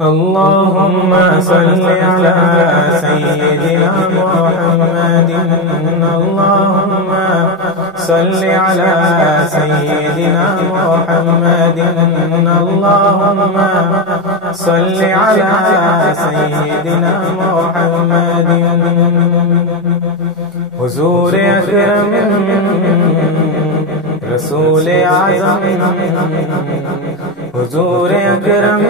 اللهم صل على سيدنا محمد. اللهم صل على سيدنا محمد. اللهم صل على سيدنا محمد. حضور اکرم رسول اعظم، حضور اکرم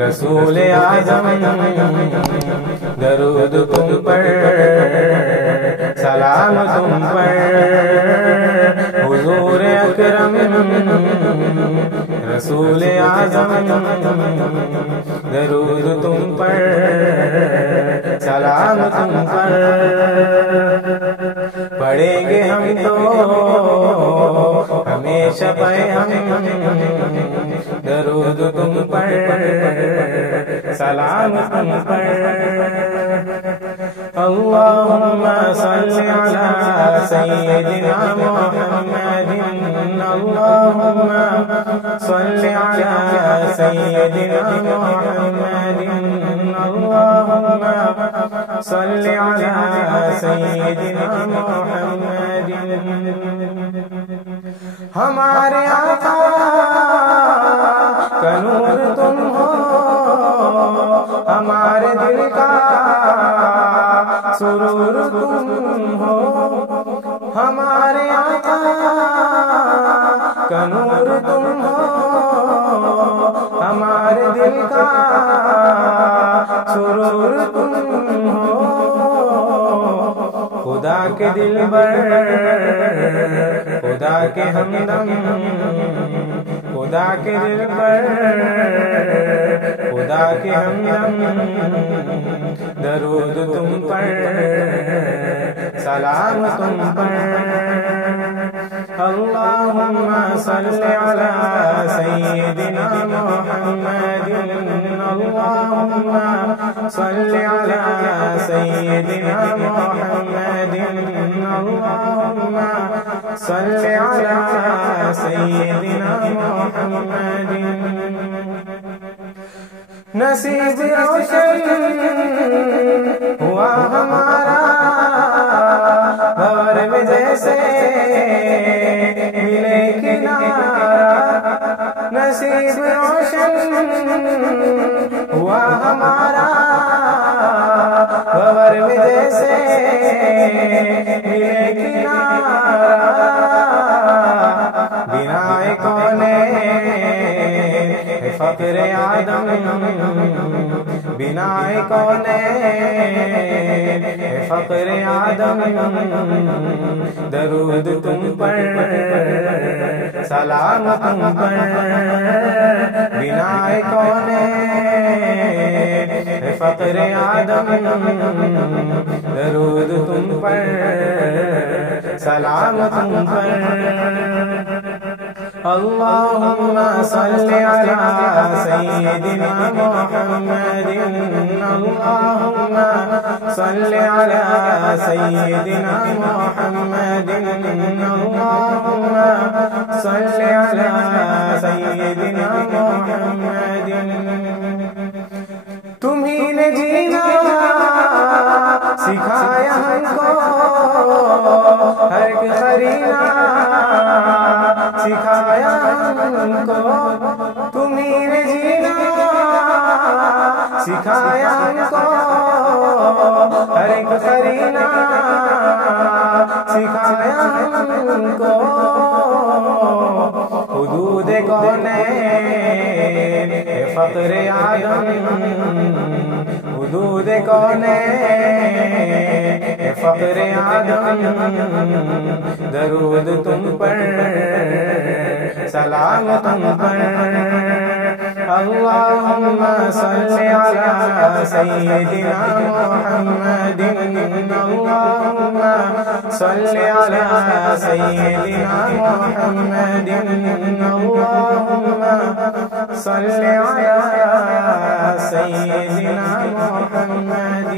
رسول اعظم، درود تم پر سلام تم پر. حضور اکرم رسول اعظم، درود تم پر سلام تم پر. پڑھیں گے ہم تو ہمیشہ پہ ہم درود تم پر سلام تم پر. اللهم صل على سيدنا محمد. اللهم صل على سيدنا محمد. اللهم صل على سيدنا محمد. ہمارے آقا کا نور تم ہو، ہمارے دل کا سرور تم ہو. ہمارے آقا کا نور تم ہو، ہمارے دل کا سرور تم ہو. خدا کے دل بر، خدا کے ہمدم، خدا کے دل پر خدا کے ہمدم، درود تم پر سلام تم پر. اللهم صل على سيدنا محمد. اللهم صل على سيدنا محمد. اللهم صل على سيدنا محمد. نصیب روشن ہوا ہمارا بھور میں جیسے ملے کنارا. نصیب روشن ہوا ہمارا بھور میں جیسے ملے کنارا. بنائے کونین فقر آدم، بنائے کونین فقر آدم، درود تم پر سلام تم پر. بنائے کونین فقر آدم، درود تم پر سلام تم پر. اللهم صل على سيدنا محمد. اللهم صل على سيدنا محمد. اللهم صل على سيدنا محمد. تمہیں نے جینا سکھایا ہم کو، ہر ایک قرینہ سکھایا ہم کو. تمہیں نے جینا سکھایا ہم کو، ہر ایک قرینہ سکھایا ہم کو. حدود کونین فقر آدم، حدود کونین فقر آدم، درود تم پر سلام تم پر. اللهم صل على سيدنا محمد. اللهم صل على سيدنا محمد. اللهم صل على سيدنا محمد.